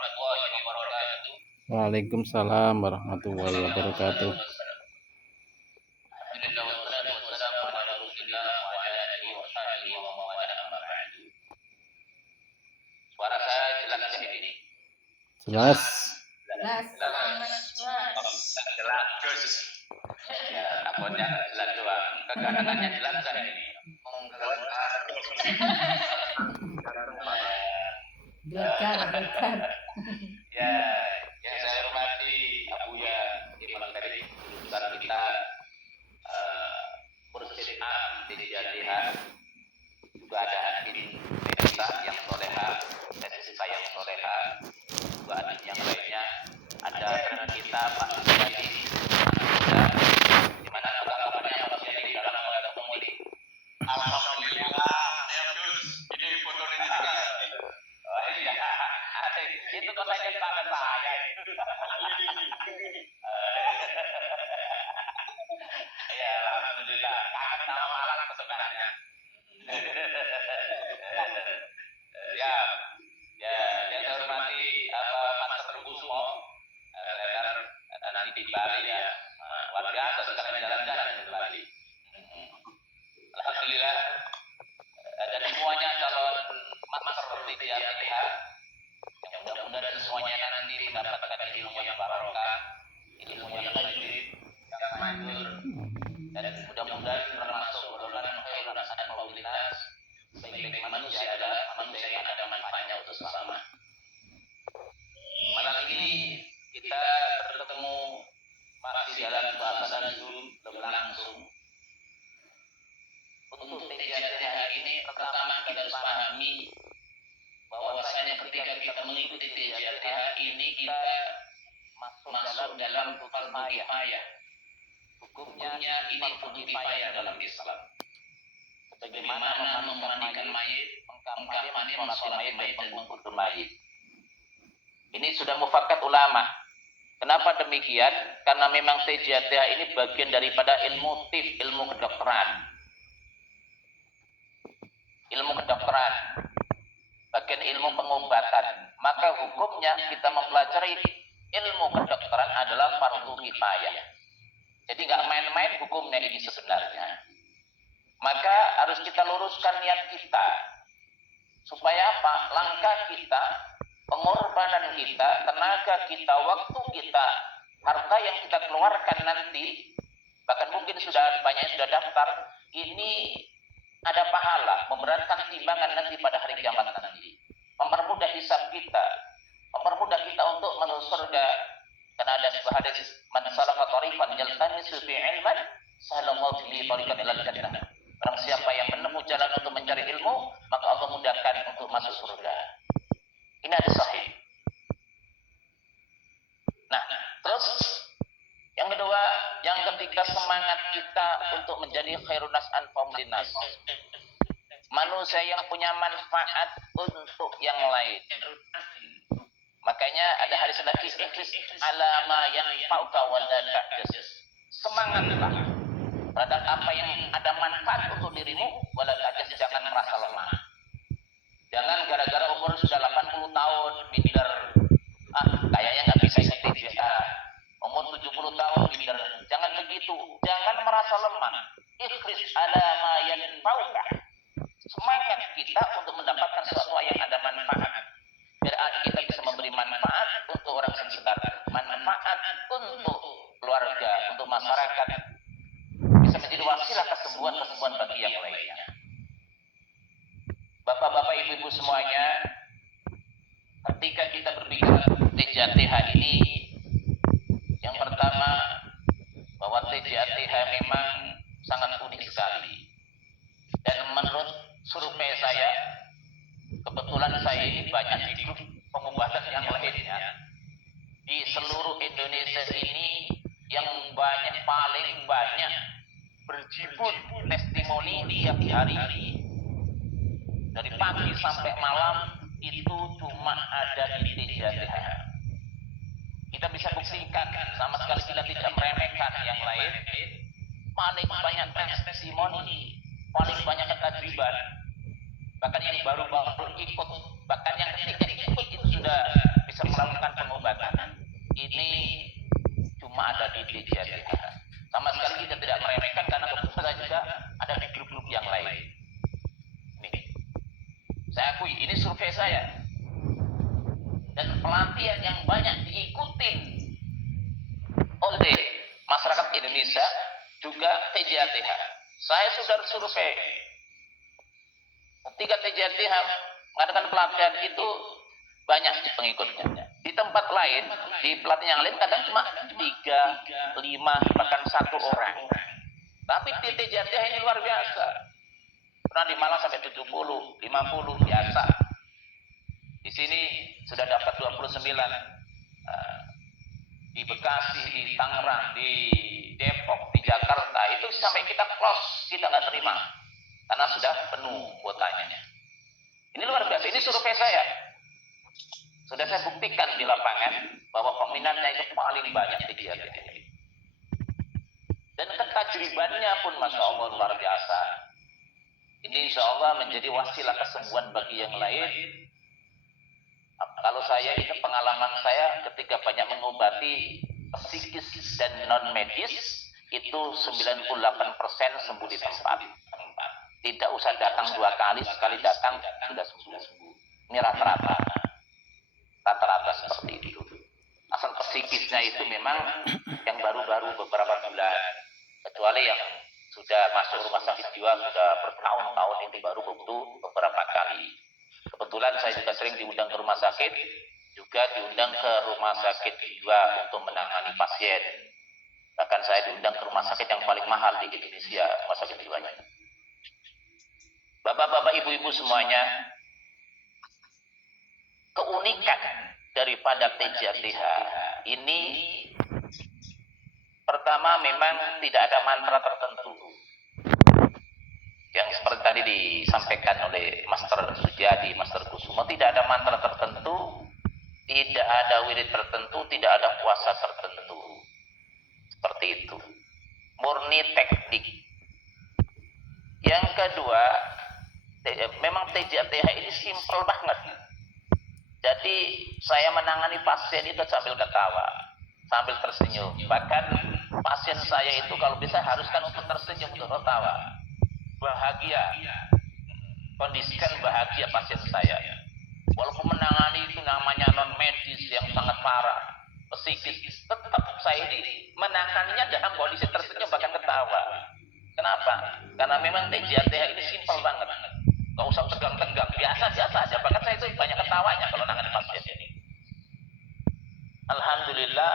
warahmatullahi wabarakatuh. Waalaikumsalam warahmatullahi wabarakatuh. Alhamdulillah wassalatu wassalamu ala Rasulillah wa ala alihi wa sahbihi wa man wala amma ba'du. Suara saya jelas di sini. Jelas. Jelas. Ya, takutnya jelas doang. Kegantengannya jelas kan ini. Ya, yang saya hormati Abuya Imam Karim, jurusan kita Mursyid Am TJATH, juga ada admin Nesa yang soleha, SSK yang soleha, juga admin yang lainnya, ada rekan kita Pak Suyadi, di mana percakapannya Pak Suyadi dalam ketemu ini. Alhamdulillah, ini foto ini juga. Oh iya, itu katanya tangan saya. Ya, alhamdulillah. Kangen sama Malang sebenarnya. Ya, yang saya hormati Mas Teguh nanti di Bali ya. Warga sekarang jalan-jalan ke Bali. Alhamdulillah. Dan semuanya calon master TJATH yang mudah-mudahan semuanya nanti mendapatkan ilmu yang barokah, ilmu yang tajwid, yang manjur, dan mudah-mudahan termasuk golongan khairun hasan faulinas. Baik-baik manusia adalah manusia yang ada manfaatnya untuk sesama. Malam ini kita bertemu masih dalam bahasan Zoom langsung. Untuk TJATH ini pertama kita harus pahami bahwasanya ketika kita mengikuti TJATH ini kita masuk dalam fardu kifayah. Hukumnya ini fardu kifayah dalam Islam. Sebagaimana memandikan mayit, mengkafani, sholat mayit dan mengkubur mayit. Ini sudah mufakat ulama. Kenapa demikian? Karena memang TJATH ini bagian daripada ilmu tif, ilmu kedokteran. Ilmu kedokteran, bagian ilmu pengobatan. Maka hukumnya kita mempelajari ilmu kedokteran adalah fardu kifayah. Jadi nggak main-main hukumnya ini sebenarnya. Maka harus kita luruskan niat kita. Supaya apa? Langkah kita, pengorbanan kita, tenaga kita, waktu kita, harta yang kita keluarkan nanti, bahkan mungkin sudah banyak yang sudah daftar, ini ada pahala, memberatkan timbangan nanti pada hari kiamat nanti. Mempermudah hisab kita, mempermudah kita untuk menuju surga. Karena ada sebuah hadis, man salaka tariqan yaltamisu fi ilman, sahalallahu bihi tariqan ilal jannah. Barang siapa yang menempuh jalan untuk mencari ilmu, maka Allah mudahkan untuk masuk surga. Ini hadis sahih. Nah, terus yang kedua, yang ketiga, semangat kita untuk menjadi khairun nas anfa'um linnas. Manusia yang punya manfaat untuk yang lain. Makanya ada hadis lagi, ikhlis ala ma yanfa'uka wa la ta'jas. Semangatlah terhadap apa yang ada manfaat untuk dirimu, wa la ta'jas, jangan merasa lemah. Jangan gara-gara umur sudah 80 tahun minder. Kayaknya nggak bisa TJATH. Umur 70 tahun minder. Jangan begitu. Jangan merasa lemah. Ikhlis ala ma yanfa'uka. Semangat kita untuk mendapatkan sesuatu yang ada manfaat. Biar kita bisa memberi manfaat untuk orang sekitar, manfaat untuk keluarga, untuk masyarakat. Bisa menjadi wasilah kesembuhan bagi yang lainnya. Bapak-bapak, ibu-ibu semuanya, ketika kita berbicara TJATH ini, yang pertama, bahwa TJATH memang sangat unik sekali. Dan menurut survei saya, kebetulan saya ini banyak di grup pengobatan yang lainnya. Di seluruh Indonesia ini, yang paling banyak berjibun testimoni tiap hari. Dari pagi sampai malam, itu cuma ada di TJATH. Kita bisa buktikan, sama sekali kita tidak meremehkan yang lain. Paling banyak testimoni, paling banyak ketajriban. Bahkan yang baru-baru ikut, bahkan yang ketika ikut itu sudah bisa banyak diikutin oleh masyarakat Indonesia juga TJATH. Saya sudah survei. Ketika TJATH mengadakan pelatihan itu banyak pengikutnya. Di tempat lain, di pelatihan yang lain kadang cuma 3, 5, bahkan 1 orang. Tapi di TJATH ini luar biasa. Pernah di Malang sampai 70, 50 biasa. Di sini sudah dapat 29. Di Bekasi, di Tangerang, di Depok, di Jakarta itu sampai kita close, kita nggak terima karena sudah penuh kuotanya. Ini luar biasa. Ini survei saya. Sudah saya buktikan di lapangan bahwa peminatnya itu paling banyak di TJATH. Dan ketajribannya pun Masya Allah luar biasa. Ini insya Allah menjadi wasilah kesembuhan bagi yang lain. Kalau saya ini pengalaman saya ketika banyak mengobati psikis dan non medis itu 98% sembuh di tempat. Tidak usah datang 2 kali, sekali datang sudah sembuh. Ini rata-rata seperti itu. Asal psikisnya itu memang yang baru-baru beberapa bulan, kecuali yang sudah masuk rumah sakit jiwa sudah bertahun-tahun itu baru beberapa kali. Kebetulan saya juga sering diundang ke rumah sakit, juga diundang ke rumah sakit jiwa untuk menangani pasien. Bahkan saya diundang ke rumah sakit yang paling mahal di Indonesia, rumah sakit jiwanya. Bapak-bapak, ibu-ibu semuanya, keunikan daripada TJATH ini pertama memang tidak ada mantra tertentu. Yang seperti tadi disampaikan oleh Master Sujadi, Master Kusumo, tidak ada mantra tertentu, tidak ada wirid tertentu, tidak ada puasa tertentu. Seperti itu. Murni teknik. Yang kedua, memang TJATH ini simpel banget. Jadi saya menangani pasien itu sambil ketawa, sambil tersenyum. Bahkan pasien saya itu kalau bisa haruskan untuk tersenyum, untuk tertawa. Bahagia, kondisikan bahagia pasien saya. Walaupun menangani itu namanya non medis yang sangat parah, psikis, tetap saya ini menanganinya dalam kondisi tersenyum bahkan ketawa. Kenapa? Karena memang TJATH ini simpel banget, nggak usah tegang-tegang, biasa-biasa aja. Bahkan saya itu banyak ketawanya kalau menangani pasien ini. Alhamdulillah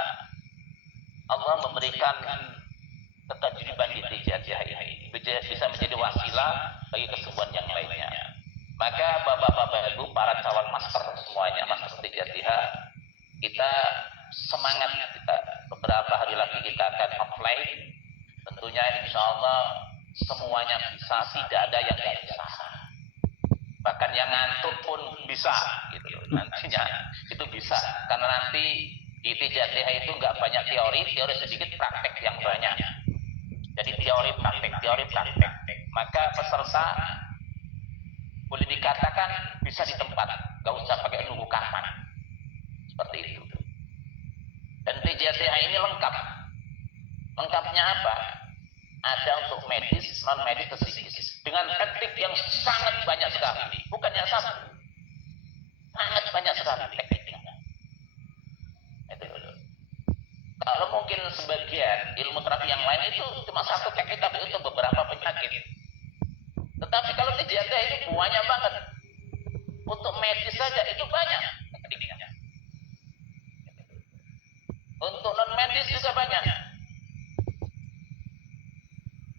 Allah memberikan ketajriban di TJATH ini bisa menjadi wasilah bagi kesembuhan yang lainnya. Maka bapak-bapak ibu, para calon master semuanya, master TJATH, kita semangat, kita beberapa hari lagi kita akan apply. Tentunya insya Allah semuanya bisa, tidak ada yang tidak bisa. Bahkan yang ngantuk pun bisa, gitu. Nantinya itu bisa, karena nanti di TJATH itu nggak banyak teori sedikit, praktek yang banyak. Jadi teori praktek. Maka peserta boleh dikatakan bisa di tempat, nggak usah pakai nunggu kapan. Seperti itu. Dan TJATH ini lengkap. Lengkapnya apa? Ada untuk medis, non medis, psikis. Dengan teknik yang sangat banyak sekali. Bukannya satu. Sangat banyak sekali tekniknya. Itu dulu. Kalau mungkin sebagian ilmu terapi yang lain itu cuma satu teknik tapi untuk beberapa penyakit. Tetapi kalau TJATH ini banyak banget. Untuk medis saja itu banyak tekniknya. Untuk non medis juga banyak.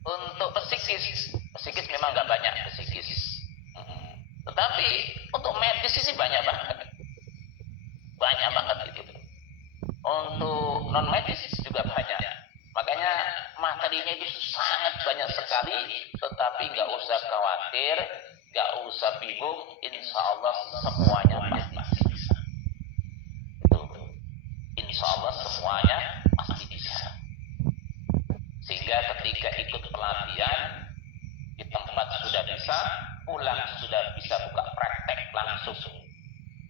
Untuk psikis memang nggak banyak psikis. Tetapi untuk medis ini banyak banget. Banyak banget itu. Untuk non medis juga banyak. Makanya materinya itu sangat banyak sekali, tetapi nggak usah khawatir, nggak usah bingung, insya Allah semuanya pasti bisa. Insya Allah semuanya pasti bisa. Sehingga ketika ikut pelatihan di tempat sudah bisa, pulang sudah bisa buka praktek langsung.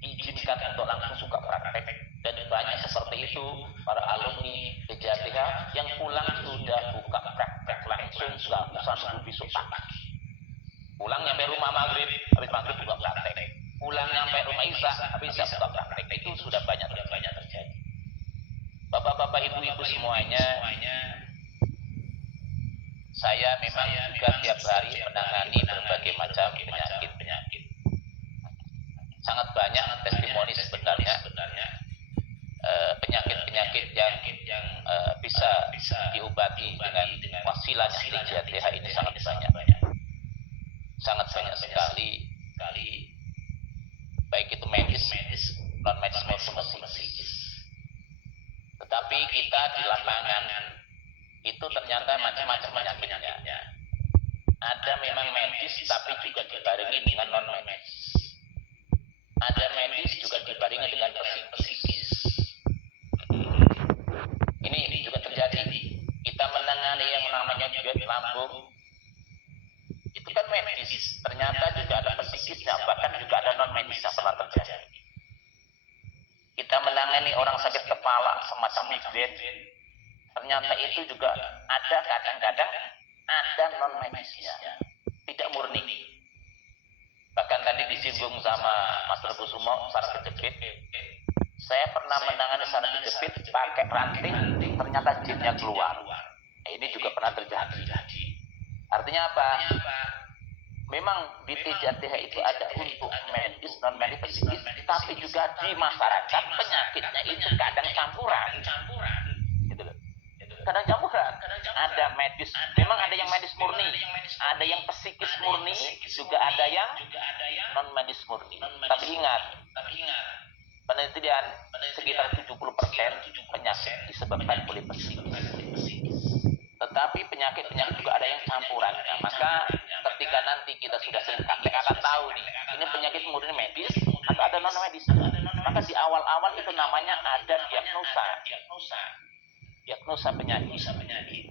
Izinkan untuk langsung buka praktek. Dan banyak seperti itu para alumni TJATH yang pulang sudah buka praktek langsung, nggak usah nunggu besok pagi. Pulang nyampe rumah maghrib, habis maghrib buka praktek. Pulang nyampe rumah isya, habis isya buka praktek. Itu sudah banyak terjadi. ibu-ibu semuanya, saya memang juga tiap hari menangani berbagai macam penyakit. Sangat banyak testimoni sebenarnya penyakit-penyakit yang bisa diobati dengan wasilahnya TJATH ini sangat banyak sekali, baik itu medis, non medis maupun psikis. Tetapi kita di lapangan itu ternyata macam-macam penyakitnya. Ada memang medis tapi juga dibarengi dengan non medis. Ada medis juga dibarengi dengan psikis. Ini juga terjadi. Kita menangani yang namanya diet lambung, itu kan medis. Ternyata juga ada psikisnya, bahkan juga ada non medis yang pernah terjadi. Kita menangani orang sakit kepala semacam migrain, ternyata itu juga ada kadang-kadang ada non medisnya, tidak murni. Bahkan tadi disinggung sama Mas Rebusumo saraf kejepit. Saya pernah menangani saraf kejepit pakai ranting, ternyata jinnya keluar. Ini juga pernah terjadi. Artinya apa? Memang di TJATH itu ada untuk medis, non medis, psikis, tapi juga di masyarakat penyakitnya itu kadang campuran. Gitu loh. Kadang campuran. Ada medis, memang ada yang medis murni, ada yang psikis murni, juga ada yang non medis murni. Tapi ingat, penelitian sekitar 70% penyakit disebabkan oleh psikis. Tetapi penyakit-penyakit juga ada yang campuran. Nah, maka ketika nanti kita sudah sering praktek akan tahu nih, ini penyakit murni medis atau ada non medis. Maka di awal-awal itu namanya ada diagnosa penyakit.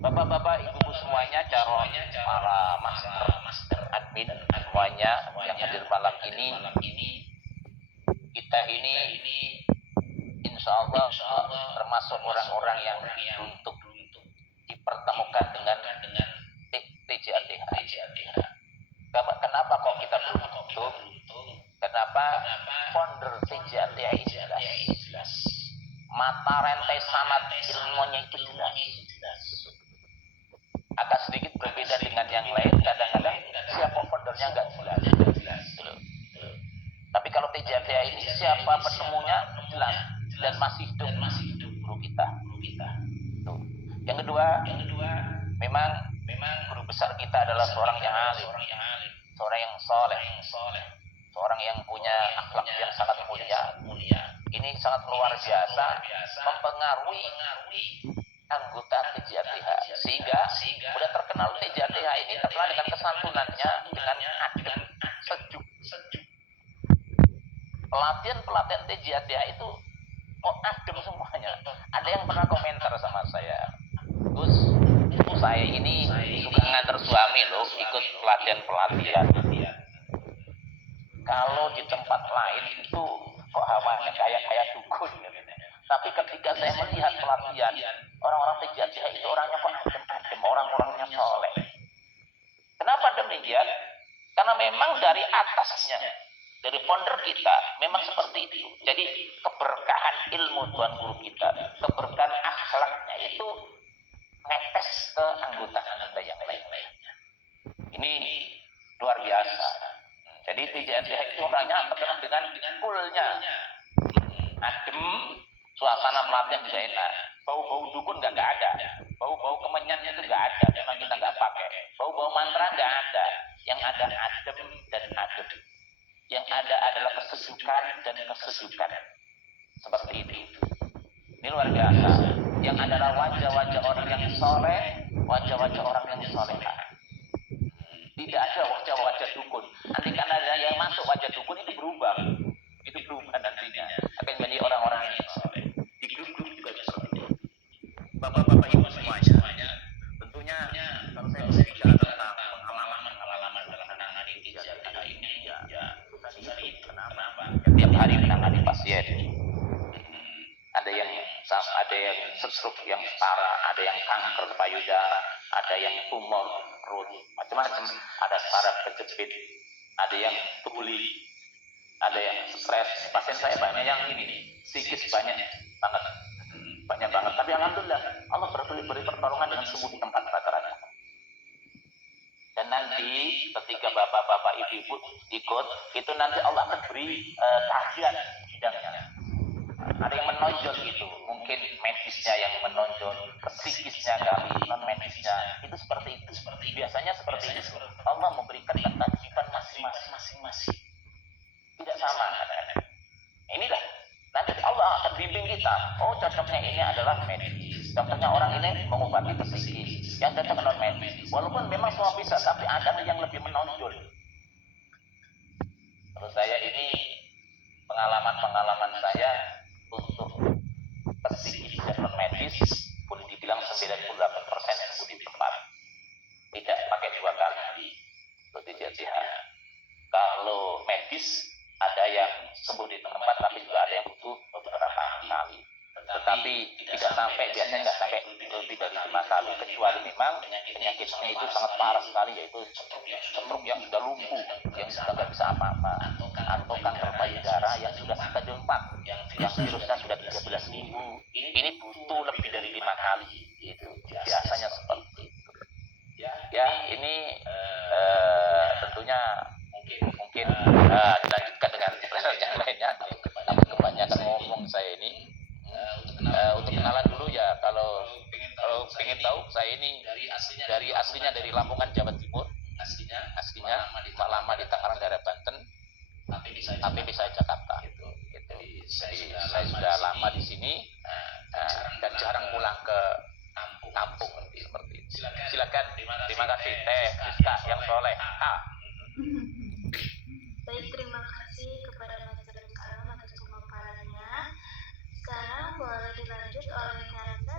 Bapak-bapak, ibu-ibu semuanya, calon para master admin semuanya yang hadir malam ini, kita ini insya Allah termasuk orang-orang yang untuk dipertemukan dengan TJATH. Kenapa kok kita beruntung? Kenapa founder TJATH ini jelas? Mata rantai sanad ilmunya itu jelas. Agak sedikit berbeda dengan yang lain, kadang-kadang siapa foundernya nggak jelas. Tapi kalau TJATH ini siapa penemunya jelas dan masih hidup guru kita. Tuh. Yang kedua, memang guru besar kita adalah seorang yang alim, seorang yang soleh, seorang yang punya akhlak yang sangat mulia. Ini sangat luar biasa mempengaruhi anggota TJATH, sehingga sudah terkenal TJATH ini terkenal dengan kesantunannya, dengan adem, sejuk. Pelatihan TJATH itu adem semuanya. Ada yang pernah komentar sama saya, Gus, saya ini suka ngantar suami loh ikut pelatihan. Kalau di tempat lain itu kok hawanya kayak dukun. Tapi ketika saya melihat pelatihan orang-orang TJATH itu orangnya kok adem, orang-orangnya soleh. Kenapa demikian? Karena memang dari atasnya, dari founder kita memang seperti itu. Jadi keberkahan ilmu Tuhan Guru kita, keberkahan akhlaknya itu netes ke anggota-anggota yang lain-lainnya. Ini luar biasa. Jadi TJATH itu orangnya terkenal dengan coolnya, adem, suasana pelatihan juga enak. Bau-bau dukun nggak ada, bau-bau kemenyan itu nggak ada, memang kita nggak pakai. Bau-bau mantra nggak ada, yang ada adem dan adem. Yang ada adalah kesejukan dan kesejukan. Seperti itu. Ini luar biasa. Yang adalah wajah-wajah orang yang soleh, wajah-wajah orang yang solehah. Tidak ada wajah-wajah dukun. Nanti kan ada yang masuk wajah dukun itu berubah. Itu berubah nantinya. Akan menjadi orang-orang yang soleh. Di grup-grup juga seperti itu. Bapak-bapak ibu semuanya, tentunya kalau saya berbicara tentang pengalaman dalam menangani TJATH ini, ya susah itu. Kenapa? Setiap hari menangani pasien. Ada yang stroke yang parah, ada yang kanker payudara, ada yang tumor perut, macam-macam. Ada saraf kejepit, ada yang tuli, ada yang stres. Pasien saya banyak yang ini, psikis banyak banget. banyak banget. Tapi alhamdulillah Allah beri pertolongan dengan sembuh di tempat rata-rata. Dan nanti ketika bapak-bapak ibu-ibu ikut, itu nanti Allah akan beri kajian bidangnya. Ada yang menonjol gitu, mungkin medisnya yang menonjol, psikisnya kali, non medisnya, itu seperti itu. Biasanya seperti itu. Allah memberikan ketajriban masing-masing. Tidak sama kadang-kadang. Inilah nanti Allah akan bimbing kita. Oh, cocoknya ini adalah medis. Cocoknya orang ini mengobati psikis. Yang cocok non medis. Walaupun memang semua bisa, tapi ada yang lebih menonjol. Menurut saya ini pengalaman saya untuk psikis dan non medis boleh dibilang 98% sembuh di tempat. Tidak pakai 2 kali untuk dijadikan. Kalau medis ada yang sembuh di tempat, tapi juga ada yang butuh beberapa kali. Tetapi tidak sampai, biasanya nggak sampai lebih dari 5 kali, kecuali memang penyakitnya itu sangat parah sekali, yaitu stroke yang sudah lumpuh, yang sudah nggak bisa apa-apa, atau kanker payudara yang sudah stadium 4, yang virusnya sudah 13.000, ini butuh lebih dari 5 kali. Itu biasanya seperti itu. Ya, ini tentunya mungkin dilanjutkan dengan yang lainnya. Tapi kebanyakan ngomong saya ini. Untuk kenalan dulu ya, kalau pengen tahu, saya ini dari aslinya dari Lamongan, Jawa Timur. Aslinya lama di Tangerang, daerah Banten, tapi bisa Jakarta. Jadi saya sudah lama di sini dan jarang pulang ke kampung seperti itu. Silakan. Terima kasih Teh Siska yang soleh. Baik, terima kasih kepada Mas Kalam atas pemaparannya. Sekarang boleh dilanjut oleh Kanza